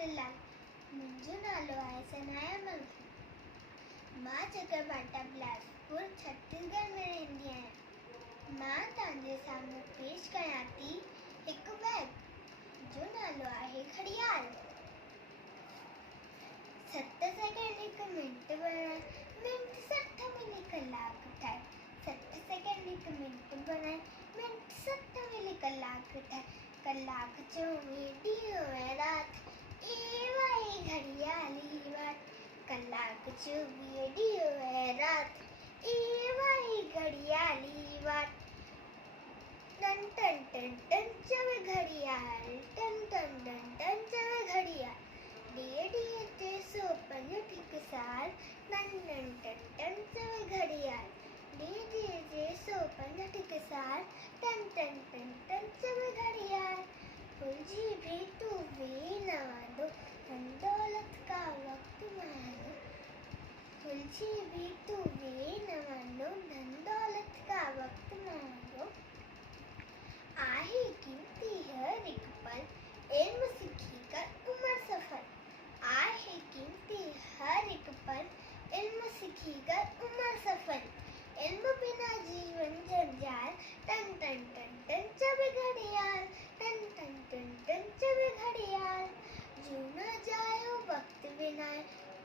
झूलेलाल। मुंहिंजो नालो आहे सनाया मलकी। मां चकरभाटा बिलासपुर छत्तीसगढ़ में रहंदी आहियां। मां तव्हांजे साम्हूं पेश कयां थी हिकु बैग जो नालो आहे घड़ियाल। 7 सेकंड 1 मिंट बनाए, मिंट 60 मिली कलाक ठाहे। 7 सेकंड 1 मिंट बनाए, मिंट 60 मिली कलाक ठाहे। कलाक 24 ॾींहं ऐं राति भाई घड़ियाली बात। कलाक 24 ॾींहं ऐं राति भाई घड़ियाली बात। टन टन टन टन चवे घड़ियाल, टन टन टन टन चवे घड़ियाल। ॾींहं ते 165 साल, टन टन टन टन चवे घड़ियाल। ॾींहं ते 165 साल, टन टन टन टन चवे घड़ियाल। फुलझी भी तू भी न वांदो, धन दौलत का वक्त मांगो। फुलझी भी तू भी न वांदो, धन दौलत का वक्त मांगो। आहे कीमती हर एक पल, इल्म सीखी कर उम्र सफल। आहे कीमती हर एक पल, इल्म सीखी कर उम्र सफल। इल्म बिना जीवन जंजाल, टन टन टन टन चवे घड़ियाल। टन टन टन टन चवे घड़ियाल। जो न जायो वक्त बिनाए,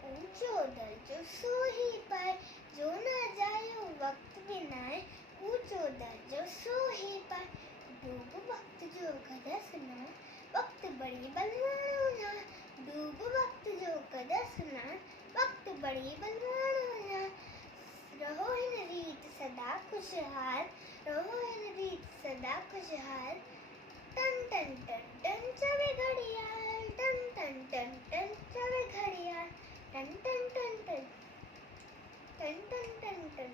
ऊंचो दर्जो सो ही पाए। जो न जायो वक्त बिनाए, ऊंचो दर्जो सो ही पाए। डूब वक्त जो कदस न, वक्त बड़ी बलवानो न। डूब वक्त जो कदस न, वक्त बड़ी बलवानो न। रहो हिन रीत सदा खुशहाल, रहो हिन रीत सदा खुशहाल। टन टन टन टन चवे घड़ियाल, टन टन टन टन चवे घड़ियाल। टन टन टन टन टन टन टन टन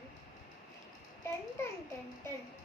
टन टन टन टन।